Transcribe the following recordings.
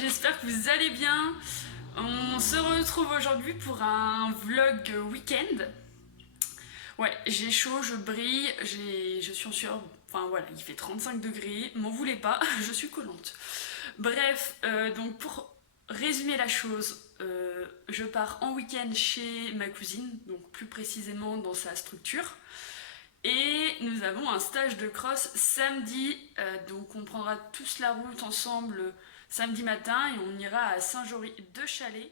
j'espère que vous allez bien. On se retrouve aujourd'hui pour un vlog week-end. Ouais, j'ai chaud, je brille, je suis en sueur. Enfin voilà, il fait 35 degrés, m'en voulez pas, je suis collante. Bref, donc pour résumer la chose, je pars en week-end chez ma cousine, donc plus précisément dans sa structure. Et nous avons un stage de cross samedi, donc on prendra tous la route ensemble samedi matin et on ira à Saint-Jory de Chalais.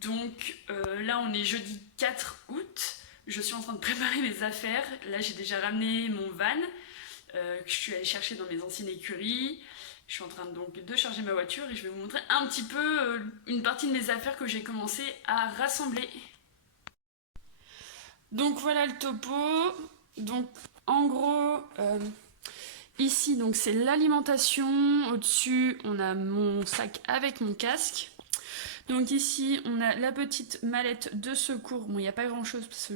Donc là on est jeudi 4 août, je suis en train de préparer mes affaires. Là j'ai déjà ramené mon van que je suis allée chercher dans mes anciennes écuries. Je suis en train donc de charger ma voiture et je vais vous montrer un petit peu une partie de mes affaires que j'ai commencé à rassembler. Donc voilà le topo. Donc en gros, ici donc c'est l'alimentation. Au-dessus on a mon sac avec mon casque. Donc ici on a la petite mallette de secours. Bon il n'y a pas grand chose parce que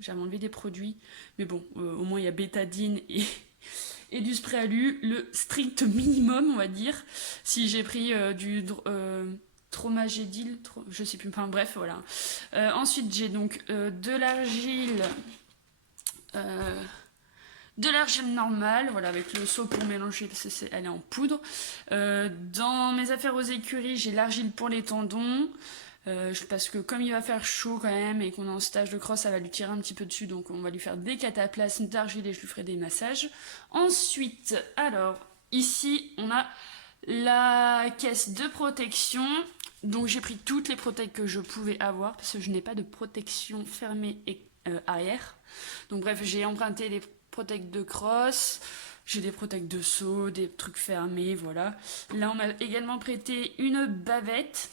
j'ai enlevé des produits. Mais bon au moins il y a bétadine et du spray alu. Le strict minimum on va dire. Si j'ai pris du Tromagédil, je sais plus, enfin bref voilà. Ensuite j'ai donc de l'argile normale, voilà, avec le seau pour mélanger, parce que elle est en poudre. Dans mes affaires aux écuries, j'ai l'argile pour les tendons, parce que comme il va faire chaud quand même et qu'on est en stage de cross, ça va lui tirer un petit peu dessus, donc on va lui faire des cataplasmes d'argile et je lui ferai des massages. Ensuite, alors, ici, on a la caisse de protection. Donc j'ai pris toutes les protects que je pouvais avoir, parce que je n'ai pas de protection fermée et arrière. Donc bref, j'ai emprunté les protects de cross, j'ai des protects de saut, des trucs fermés, voilà. Là on m'a également prêté une bavette.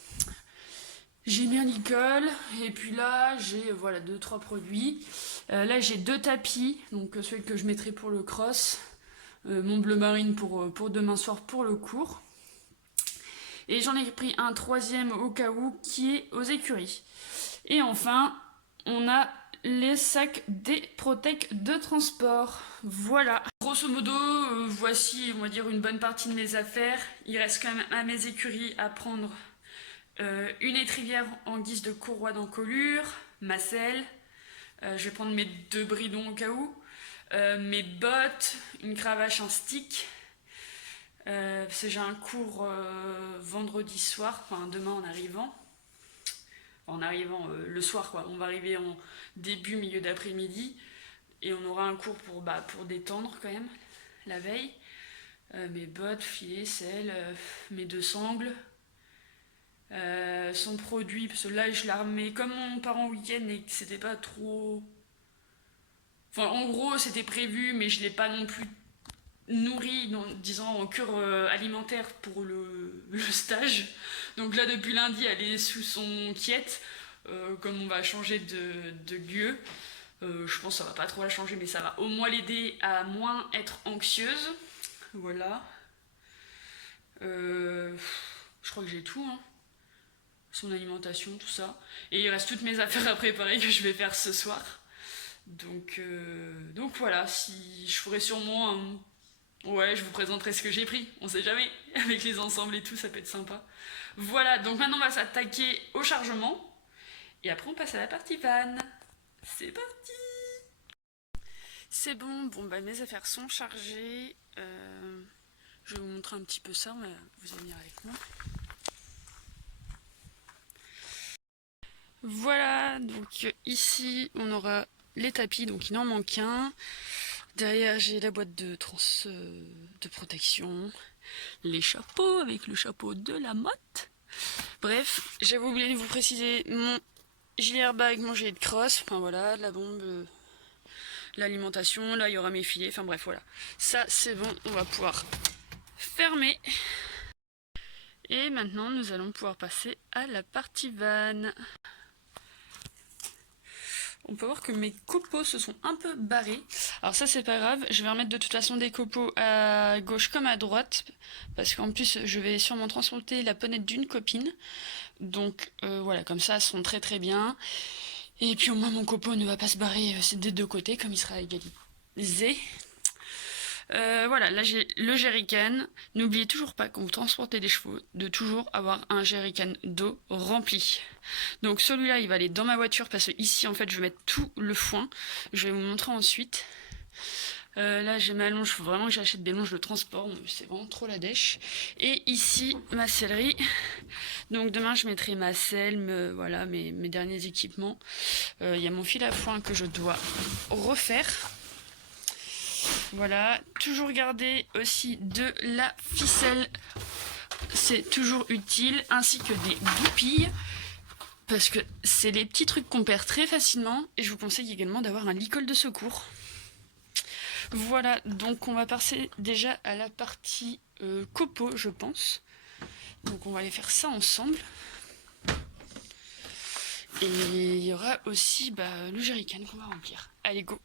J'ai mis un licol, et puis là j'ai voilà 2-3 produits. Là j'ai 2 tapis, donc celui que je mettrai pour le cross, mon bleu marine pour demain soir pour le cours. Et j'en ai pris un 3e au cas où qui est aux écuries. Et enfin, on a les sacs des Protec de transport. Voilà. Grosso modo, voici, on va dire, une bonne partie de mes affaires. Il reste quand même à mes écuries à prendre une étrivière en guise de courroie d'encolure, ma selle. Je vais prendre mes 2 bridons au cas où. Mes bottes, une cravache en stick. Parce que j'ai un cours vendredi soir, enfin demain le soir quoi. On va arriver en début, milieu d'après-midi et on aura un cours pour détendre quand même la veille. Mes bottes, filets, selle, mes 2 sangles. Son produit, parce que là je la remets comme on part en week-end et que c'était pas trop. Enfin en gros c'était prévu mais je l'ai pas non plus nourrie, disons en cure alimentaire pour le stage. Donc là depuis lundi elle est sous son quiète. Comme on va changer de lieu, je pense que ça va pas trop la changer mais ça va au moins l'aider à moins être anxieuse. Voilà. Je crois que j'ai tout hein. Son alimentation, tout ça. Et il reste toutes mes affaires à préparer que je vais faire ce soir. Donc voilà, si je ferai sûrement un. Ouais, je vous présenterai ce que j'ai pris, on sait jamais. Avec les ensembles et tout, ça peut être sympa. Voilà, donc maintenant on va s'attaquer au chargement. Et après on passe à la partie van. C'est parti. C'est bon, mes affaires sont chargées. Je vais vous montrer un petit peu ça, vous allez venir avec moi. Voilà, donc ici on aura les tapis, donc il en manque un. Derrière, j'ai la boîte de protection, les chapeaux avec le chapeau de la motte. Bref, j'avais oublié de vous préciser mon gilet airbag, mon gilet de cross. Enfin voilà, la bombe, l'alimentation. Là, il y aura mes filets. Enfin bref, voilà. Ça, c'est bon, on va pouvoir fermer. Et maintenant, nous allons pouvoir passer à la partie van. on peut voir que mes copeaux se sont un peu barrés. Alors ça c'est pas grave, je vais remettre de toute façon des copeaux à gauche comme à droite, parce qu'en plus je vais sûrement transporter la ponette d'une copine. Donc voilà, comme ça elles sont très très bien. Et puis au moins mon copeau ne va pas se barrer des deux côtés, comme il sera égalisé. Voilà, là j'ai le jerrycan. N'oubliez toujours pas quand vous transportez des chevaux de toujours avoir un jerrycan d'eau rempli. Donc celui-là il va aller dans ma voiture parce que ici en fait je vais mettre tout le foin. Je vais vous montrer ensuite. Là j'ai ma longe, faut vraiment que j'achète des longes de transport, c'est vraiment trop la dèche. Et ici ma sellerie. Donc demain je mettrai ma selle, voilà mes derniers équipements. Il y a mon fil à foin que je dois refaire. Voilà, toujours garder aussi de la ficelle, c'est toujours utile, ainsi que des goupilles, parce que c'est les petits trucs qu'on perd très facilement, et je vous conseille également d'avoir un licol de secours. Voilà, donc on va passer déjà à la partie copeaux, je pense. Donc on va aller faire ça ensemble. Et il y aura aussi le jerrycan qu'on va remplir. Allez, go!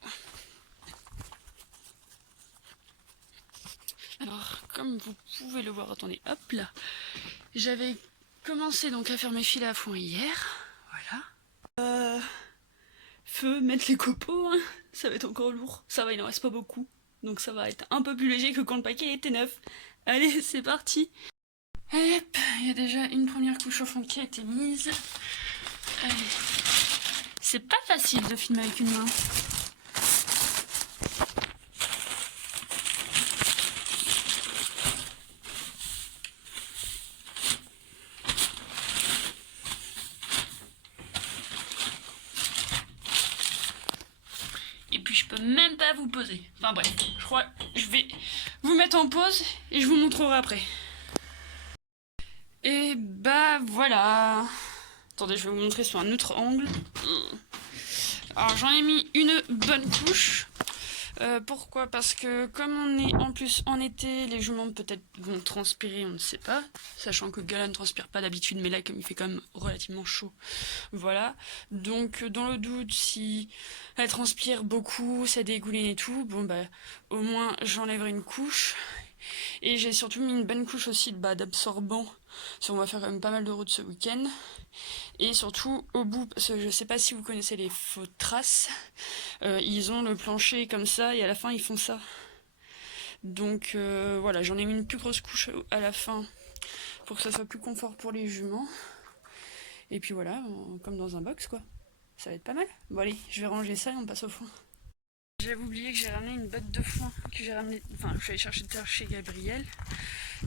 Alors, comme vous pouvez le voir, attendez, hop là. J'avais commencé donc à faire mes fils à fond hier. Voilà. Feu, mettre les copeaux, hein. Ça va être encore lourd. Ça va, il n'en reste pas beaucoup. Donc ça va être un peu plus léger que quand le paquet était neuf. Allez, c'est parti. Hop, il y a déjà une première couche au fond qui a été mise. Allez. C'est pas facile de filmer avec une main. Et puis je peux même pas vous poser. Enfin bref, je crois que je vais vous mettre en pause et je vous montrerai après. Et voilà. Attendez, je vais vous montrer sur un autre angle. Alors j'en ai mis une bonne couche. Pourquoi? Parce que comme on est en plus en été, les juments peut-être vont transpirer, on ne sait pas. Sachant que Gala ne transpire pas d'habitude, mais là comme il fait quand même relativement chaud. Voilà. Donc dans le doute, si elle transpire beaucoup, ça dégouline et tout, bon au moins j'enlèverai une couche. Et j'ai surtout mis une bonne couche aussi d'absorbant, parce qu'on va faire quand même pas mal de routes ce week-end. Et surtout au bout, parce que je sais pas si vous connaissez les faux traces, ils ont le plancher comme ça et à la fin ils font ça. Donc voilà, j'en ai mis une plus grosse couche à la fin pour que ça soit plus confort pour les juments. Et puis voilà, comme dans un box quoi. Ça va être pas mal. Bon allez, je vais ranger ça et on passe au foin. J'avais oublié que j'ai ramené une botte de foin que j'ai ramené, enfin je suis allée chercher tout à l'heure chez Gabriel.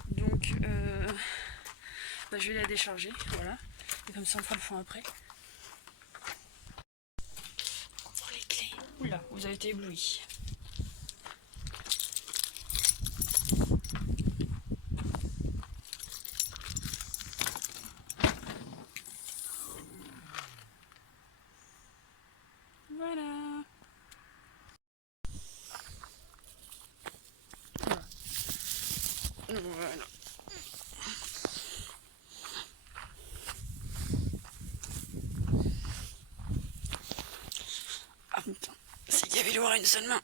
Donc je vais la décharger, voilà. Et comme ça on fera le foin après. Pour les clés. Oula, vous avez été ébloui. Voilà. Voilà. Ah putain, c'est qu'il y avait lourd à une seule main.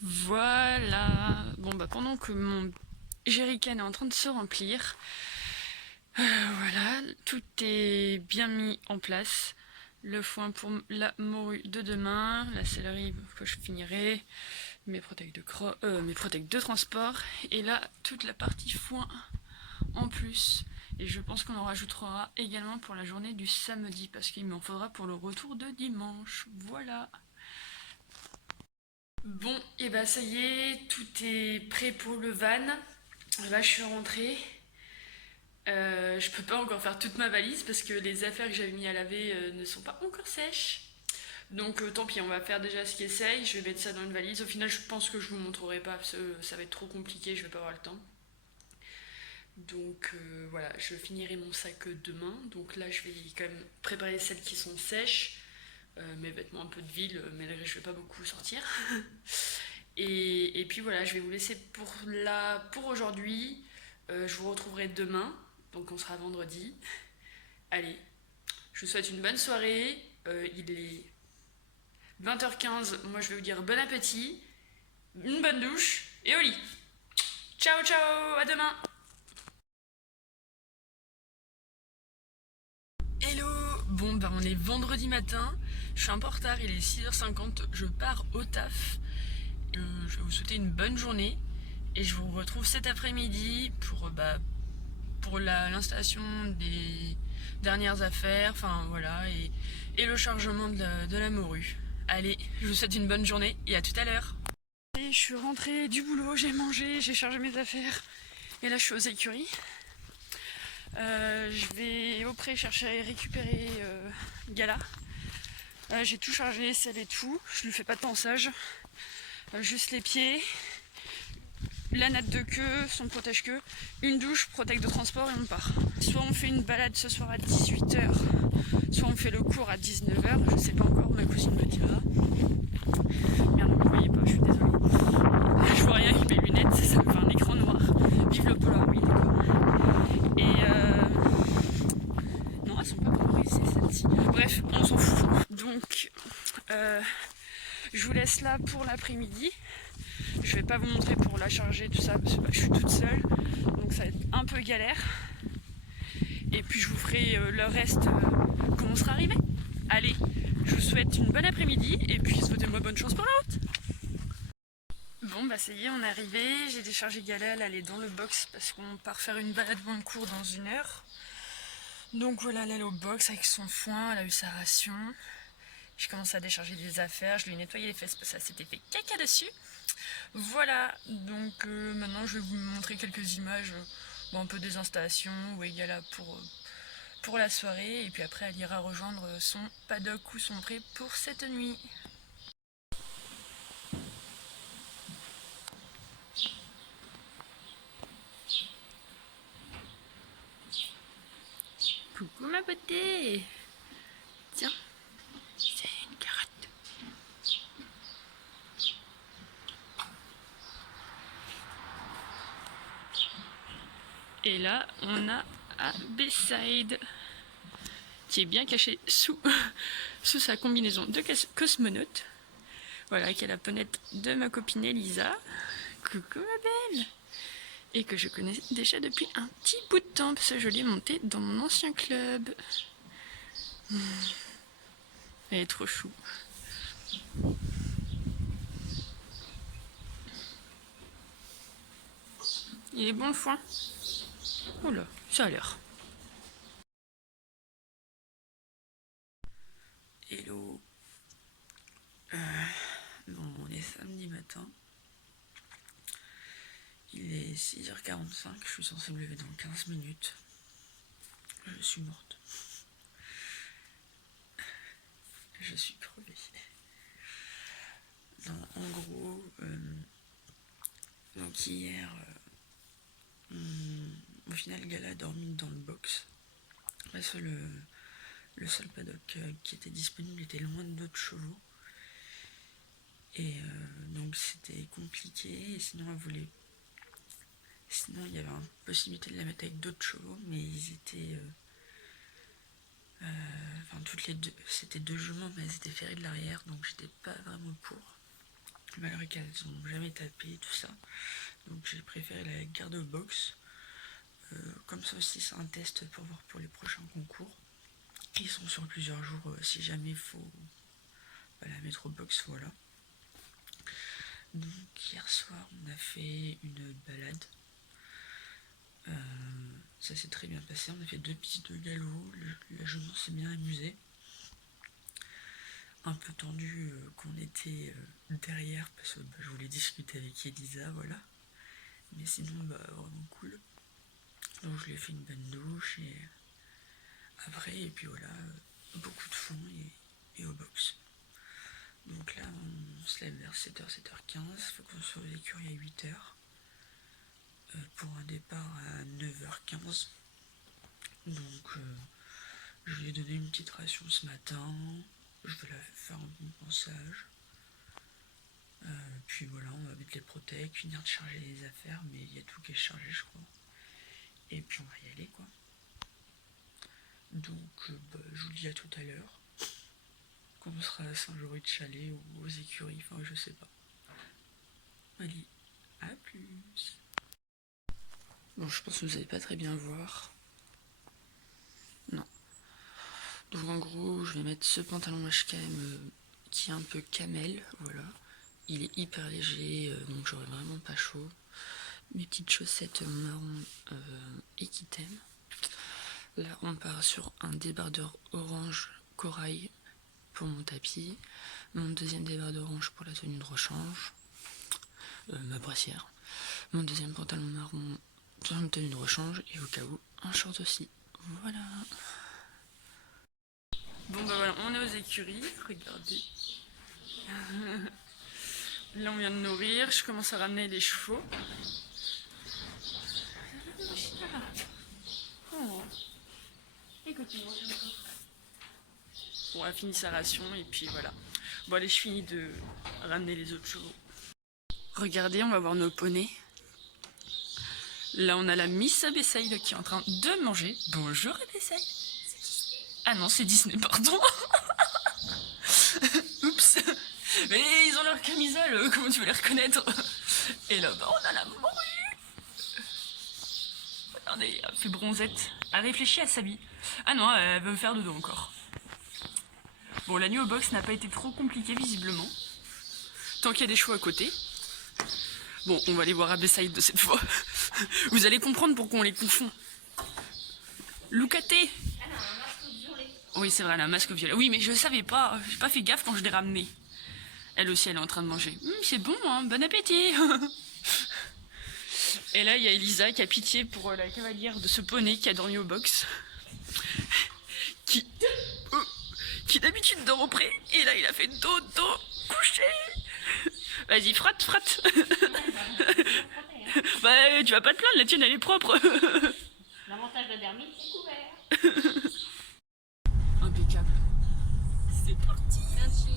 Voilà. Bon pendant que mon jerrycan est en train de se remplir, voilà, tout est bien mis en place. Le foin pour la morue de demain, la sellerie que je finirai, mes protects de transport, et là toute la partie foin en plus. Et je pense qu'on en rajoutera également pour la journée du samedi, parce qu'il m'en faudra pour le retour de dimanche. Voilà. Bon, et ça y est, tout est prêt pour le van. Là je suis rentrée. Je peux pas encore faire toute ma valise parce que les affaires que j'avais mis à laver ne sont pas encore sèches. Donc tant pis, on va faire déjà ce qui essaye. Je vais mettre ça dans une valise. Au final, je pense que je vous montrerai pas parce que ça va être trop compliqué, je vais pas avoir le temps. Donc voilà, je finirai mon sac demain. Donc là, je vais quand même préparer celles qui sont sèches. Mes vêtements un peu de ville, mais là, je vais pas beaucoup sortir. Et puis voilà, je vais vous laisser pour aujourd'hui. Je vous retrouverai demain. Donc on sera vendredi. Allez, je vous souhaite une bonne soirée Il est 20h15, moi je vais vous dire bon appétit, une bonne douche et au lit. Ciao ciao, à demain. Hello. Bon bah on est vendredi matin, je suis un peu en retard, il est 6h50, je pars au taf. Je vais vous souhaiter une bonne journée et je vous retrouve cet après-midi pour l'installation des dernières affaires, enfin voilà, et le chargement de la morue. Allez, je vous souhaite une bonne journée et à tout à l'heure. Je suis rentrée du boulot, j'ai mangé, j'ai chargé mes affaires et là je suis aux écuries. Je vais au pré chercher récupérer Gala. J'ai tout chargé, sel et tout, je lui fais pas de pansage, juste les pieds, la natte de queue, son protège-queue, une douche, protège de transport et on part. Soit on fait une balade ce soir à 18h, soit on fait le cours à 19h, je sais pas encore, ma cousine me dira. Merde, vous voyez pas, je suis désolée. Je vois rien avec mes lunettes, ça me fait un écran noir. Vive le Polaroid quoi. Et non, elles sont pas polarisées celles-ci. Bref, on s'en fout. Donc, je vous laisse là pour l'après-midi. Je vais pas vous montrer pour la charger, tout ça, parce que je suis toute seule. Donc ça va être un peu galère. Et puis je vous ferai le reste quand on sera arrivé. Allez, je vous souhaite une bonne après-midi et puis souhaitez-moi bonne chance pour la route. Bon bah ça y est, on est arrivé, j'ai déchargé Gala, elle est dans le box parce qu'on part faire une balade bon cours dans 1 heure. Donc voilà, elle est au box avec son foin, elle a eu sa ration. Je commence à décharger des affaires, je lui ai nettoyé les fesses parce que ça s'était fait caca dessus. Voilà, donc maintenant je vais vous montrer quelques images, un peu des installations, où est Gala pour la soirée, et puis après elle ira rejoindre son paddock ou son pré pour cette nuit. Coucou ma beauté. Tiens, c'est une carotte. Et là, on a à Bayside, qui est bien caché sous sa combinaison de cosmonaute. Voilà, qui est la ponette de ma copine Elisa. Coucou ma belle. Et que je connais déjà depuis un petit bout de temps, parce que je l'ai montée dans mon ancien club. Elle est trop chou. Il est bon le foin? Oh là, ça a l'air. Hello. Bon, on est samedi matin. Il est 6h45, je suis censée me lever dans 15 minutes. Je suis morte. Je suis crevée. Non, en gros, donc hier, au final, Gala a dormi dans le box. Parce que le seul paddock qui était disponible était loin d'autres chevaux. Et donc c'était compliqué. Et sinon, elle voulait. Sinon, il y avait une possibilité de la mettre avec d'autres chevaux, mais ils étaient. Enfin, toutes les deux. C'était 2 juments, mais elles étaient ferrées de l'arrière, donc j'étais pas vraiment pour. Malgré qu'elles n'ont jamais tapé, tout ça. Donc j'ai préféré la garder au box. Comme ça aussi, c'est un test pour voir pour les prochains concours. Ils sont sur plusieurs jours, si jamais il faut la mettre au box, voilà. Donc hier soir, on a fait une balade. Ça s'est très bien passé. On a fait 2 pistes de galop. La jument s'est bien amusée. Un peu tendu qu'on était derrière parce que je voulais discuter avec Elisa, voilà. Mais sinon, vraiment cool. Donc je lui ai fait une bonne douche et après, et puis voilà, beaucoup de fond et au box. Donc là, on se lève vers 7h, 7h15, il faut qu'on soit aux écuries à 8h. Pour un départ à 9h15. Donc je lui ai donné une petite ration ce matin. Je vais la faire un bon pansage. Puis voilà, on va mettre les protèques, finir de charger les affaires, mais il y a tout qui est chargé, je crois. Et puis on va y aller, quoi. Donc je vous dis à tout à l'heure. quand on sera à Saint-Jory-de-Chalais ou aux écuries, enfin je sais pas. Allez, à plus. Bon, je pense que vous allez pas très bien voir. Non. Donc en gros, je vais mettre ce pantalon HKM qui est un peu camel, voilà. Il est hyper léger, donc j'aurai vraiment pas chaud. Mes petites chaussettes marron Equitem. Là, on part sur un débardeur orange corail pour mon tapis. Mon deuxième débardeur orange pour la tenue de rechange. Ma brassière. Mon deuxième pantalon marron pour une tenue de rechange. Et au cas où, un short aussi. Voilà. Bon bah voilà, on est aux écuries. Regardez. Là, on vient de nourrir. Je commence à ramener les chevaux. Oh. Écoute, bon, elle a fini sa ration et puis voilà. Bon allez, je finis de ramener les autres chevaux. Regardez, on va voir nos poneys. Là, on a la Miss Abessaïde qui est en train de manger. Bonjour Abessaïde. Ah non, c'est Disney, pardon. Oups. Mais ils ont leur camisole, comment tu veux les reconnaître? Et là-bas, on a la morue. Regardez, elle fait bronzette. Elle réfléchit à sa vie. Ah non, elle veut me faire dodo encore. Bon, la nuit au box n'a pas été trop compliquée, visiblement. Tant qu'il y a des chevaux à côté. Bon, on va aller voir Abessaïde de cette fois. Vous allez comprendre pourquoi on les confond. Loukaté. Oui, c'est vrai, elle a un masque violet. Oui, mais je savais pas. J'ai pas fait gaffe quand je l'ai ramené. Elle aussi, elle est en train de manger. C'est bon, hein, bon appétit. Et là, il y a Elisa qui a pitié pour la cavalière de ce poney qui a dormi au box. Qui d'habitude dort auprès. Et là, il a fait dodo couché. Vas-y, frotte, frotte. Bah, tu vas pas te plaindre, la tienne, elle est propre. L'avantage de dernier, c'est couvert. Impeccable. C'est parti. Merci.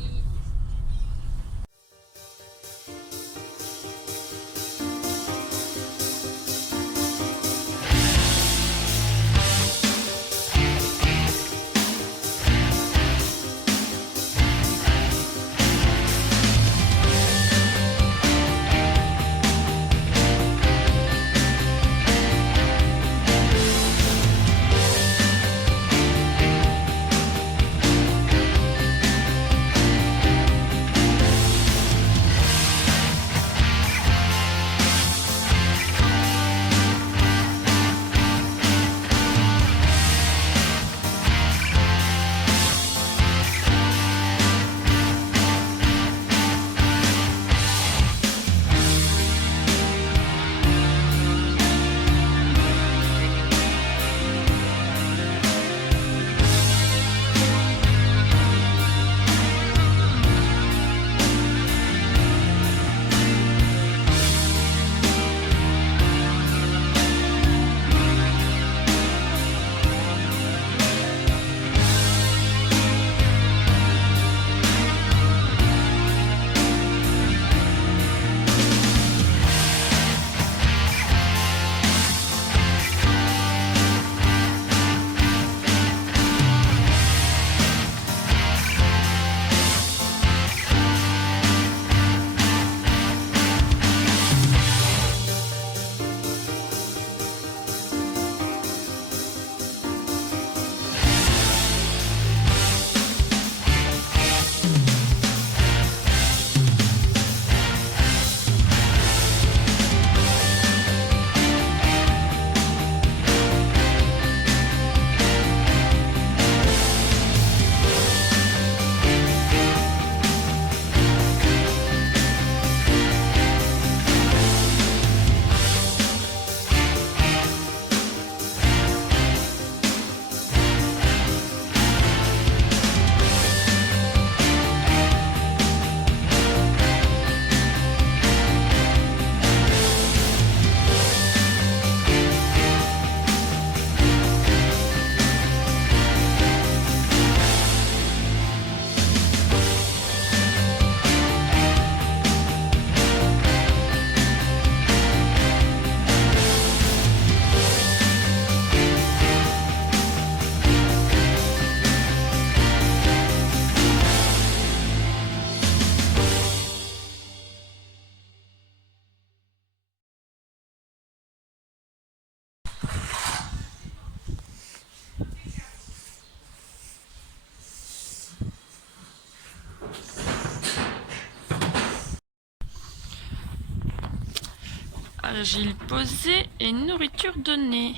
Argile posée et nourriture donnée.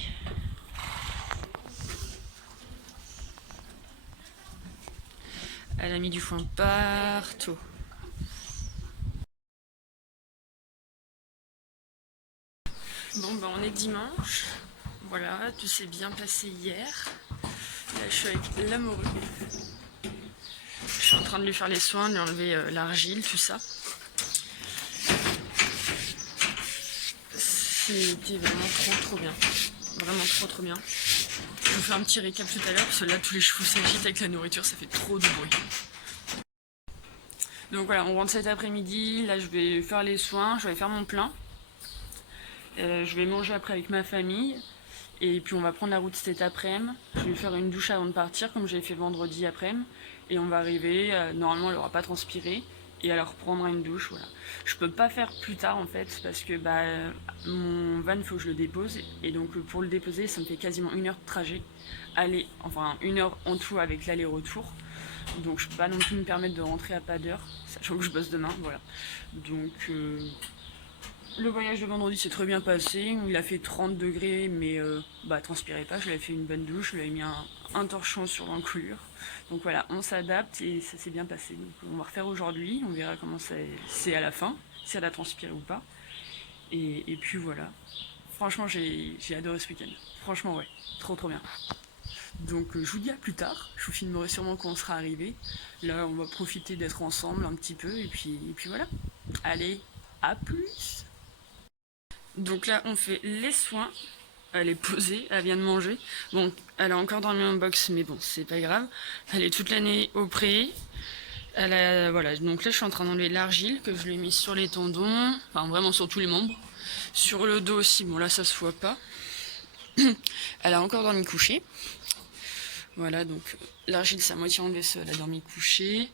Elle a mis du foin partout. Bon ben on est dimanche. Voilà, tout s'est bien passé hier. Là je suis avec l'amoureux. Je suis en train de lui faire les soins, de lui enlever l'argile, tout ça. C'était vraiment trop bien. Vraiment trop bien. Je vous fais un petit récap tout à l'heure parce que là tous les chevaux s'agitent avec la nourriture, ça fait trop de bruit. Donc voilà, on rentre cet après-midi, là je vais faire les soins, je vais faire mon plein. Je vais manger après avec ma famille. Et puis on va prendre la route cet après-midi. Je vais faire une douche avant de partir comme j'avais fait vendredi après-midi. Et on va arriver, normalement elle n'aura pas transpiré. Et elle reprendra une douche, voilà. Je peux pas faire plus tard en fait parce que mon van faut que je le dépose. Et donc pour le déposer ça me fait quasiment 1 heure de trajet. Enfin 1 heure en tout avec l'aller-retour. Donc je peux pas non plus me permettre de rentrer à pas d'heure, sachant que je bosse demain, voilà. Donc le voyage de vendredi s'est très bien passé, il a fait 30 degrés mais transpirait pas, je lui ai fait une bonne douche, je lui ai mis un torchon sur l'encolure. Donc voilà, on s'adapte et ça s'est bien passé. Donc on va refaire aujourd'hui, on verra comment c'est à la fin, si elle a transpiré ou pas. Et puis voilà, franchement j'ai adoré ce week-end, franchement ouais, trop bien. Donc je vous dis à plus tard, je vous filmerai sûrement quand on sera arrivé. Là on va profiter d'être ensemble un petit peu et puis voilà. Allez, à plus. Donc là on fait les soins, elle est posée, elle vient de manger. Bon, elle a encore dormi en box mais bon c'est pas grave. Elle est toute l'année au pré. Voilà, donc là je suis en train d'enlever l'argile que je lui ai mise sur les tendons, enfin vraiment sur tous les membres. Sur le dos aussi, bon là ça se voit pas. Elle a encore dormi couchée. Voilà, donc l'argile c'est à moitié enlevée, elle a dormi couchée.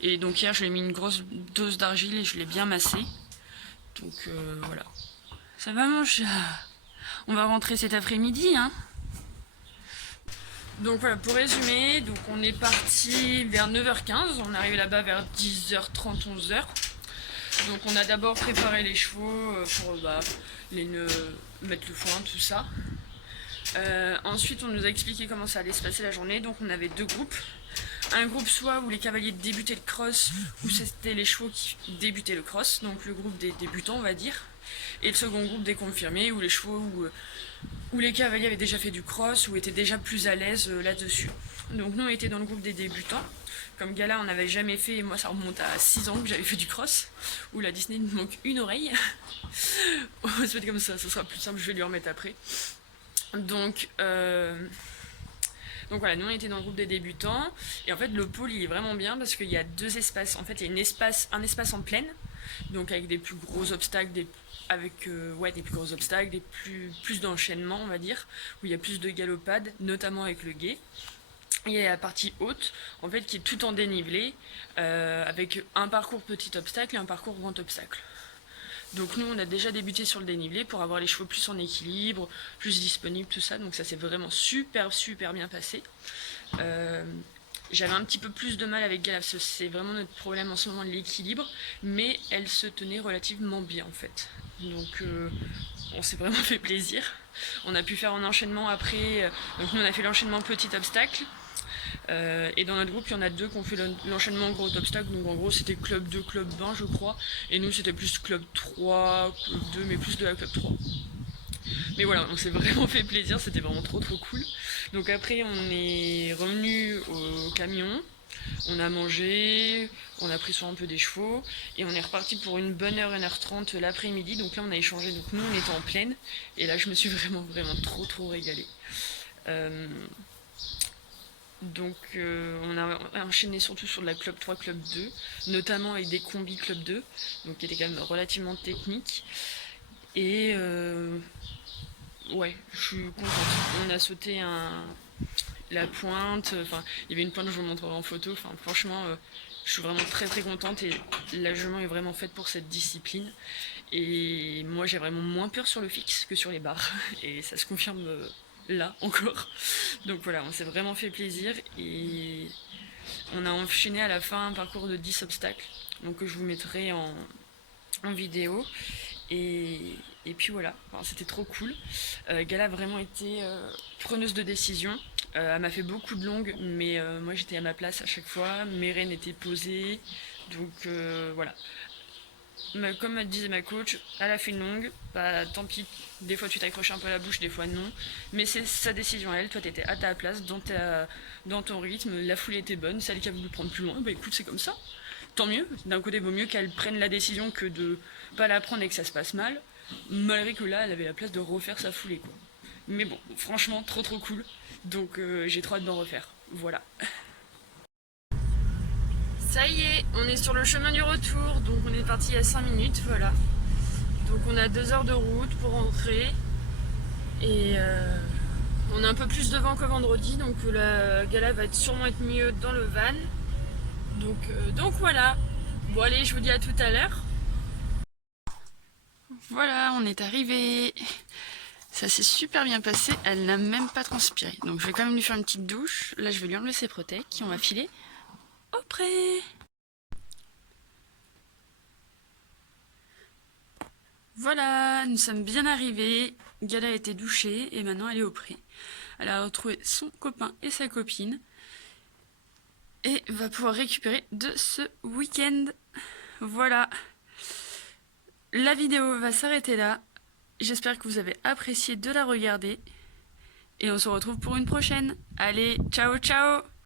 Et donc hier je lui ai mis une grosse dose d'argile et je l'ai bien massée. Donc voilà. Ça va mon chat? On va rentrer cet après-midi, hein. Donc voilà, pour résumer, donc on est parti vers 9h15, on est arrivé là-bas vers 10h30, 11h. Donc on a d'abord préparé les chevaux pour mettre le foin, tout ça. Ensuite on nous a expliqué comment ça allait se passer la journée. Donc on avait 2 groupes. Un groupe soit où les cavaliers débutaient le cross, où c'était les chevaux qui débutaient le cross, donc le groupe des débutants on va dire. Et le second groupe des confirmés, où les chevaux où les cavaliers avaient déjà fait du cross, ou étaient déjà plus à l'aise là-dessus. Donc nous on était dans le groupe des débutants. Comme Gala on n'avait jamais fait, et moi ça remonte à 6 ans que j'avais fait du cross, où la Disney me manque une oreille. On va se mettre comme ça sera plus simple, je vais lui remettre après. Donc voilà, nous on était dans le groupe des débutants. Et en fait le pôle il est vraiment bien parce qu'il y a 2 espaces. En fait il y a un espace en plaine, donc avec des plus gros obstacles, des plus gros obstacles, plus d'enchaînement on va dire, où il y a plus de galopades, notamment avec le guet. Et il y a la partie haute, en fait, qui est tout en dénivelé, avec un parcours petit obstacle et un parcours grand obstacle. Donc nous, on a déjà débuté sur le dénivelé pour avoir les chevaux plus en équilibre, plus disponibles, tout ça. Donc ça s'est vraiment super bien passé. J'avais un petit peu plus de mal avec Gala, parce que c'est vraiment notre problème en ce moment, l'équilibre. Mais elle se tenait relativement bien, en fait. Donc on s'est vraiment fait plaisir. On a pu faire un enchaînement après. Donc nous, on a fait l'enchaînement petit obstacle. Et dans notre groupe, il y en a 2 qui ont fait l'enchaînement gros obstacle. Donc en gros, c'était club 2, club 20, je crois. Et nous, c'était plus club 3, club 2, mais plus de la club 3. Mais voilà, on s'est vraiment fait plaisir, c'était vraiment trop cool. Donc après, on est revenu au camion. On a mangé, on a pris soin un peu des chevaux. Et on est reparti pour une bonne heure, 1h30 l'après-midi. Donc là, on a échangé. Donc nous, on était en plaine. Et là, je me suis vraiment trop régalée. Donc on a enchaîné surtout sur de la club 3, club 2, notamment avec des combis club 2, donc qui étaient quand même relativement techniques. Et ouais, je suis contente. On a sauté la pointe, enfin il y avait une pointe, je vous montrerai en photo, enfin franchement je suis vraiment très contente et la jument est vraiment faite pour cette discipline. Et moi j'ai vraiment moins peur sur le fixe que sur les barres et ça se confirme là encore. Donc voilà, on s'est vraiment fait plaisir et on a enchaîné à la fin un parcours de 10 obstacles, donc que je vous mettrai en vidéo. Et Et puis voilà, enfin, c'était trop cool. Gala a vraiment été preneuse de décision. Elle m'a fait beaucoup de longues, mais moi j'étais à ma place à chaque fois. Mes rênes étaient posées. Donc voilà. Comme disait ma coach, elle a fait une longue, bah tant pis, des fois tu t'accroches un peu à la bouche, des fois non, mais c'est sa décision à elle, toi t'étais à ta place, dans ton rythme, la foulée était bonne, celle qui a voulu prendre plus loin, bah écoute c'est comme ça, tant mieux, d'un côté vaut mieux qu'elle prenne la décision que de pas la prendre et que ça se passe mal, malgré que là elle avait la place de refaire sa foulée quoi. Mais bon, franchement trop cool, donc j'ai trop hâte d'en refaire, voilà. Ça y est, on est sur le chemin du retour, donc on est parti il y a 5 minutes, voilà. Donc on a 2 heures de route pour rentrer. Et on a un peu plus de vent que vendredi, donc la gala va sûrement être mieux dans le van. Donc voilà. Bon allez, je vous dis à tout à l'heure. Voilà, on est arrivé. Ça s'est super bien passé, elle n'a même pas transpiré. Donc je vais quand même lui faire une petite douche. Là je vais lui enlever ses protèques et on va filer au pré. Voilà, nous sommes bien arrivés. Gala a été douchée et maintenant elle est au pré. Elle a retrouvé son copain et sa copine et va pouvoir récupérer de ce week-end. Voilà. La vidéo va s'arrêter là. J'espère que vous avez apprécié de la regarder et on se retrouve pour une prochaine. Allez, ciao ciao!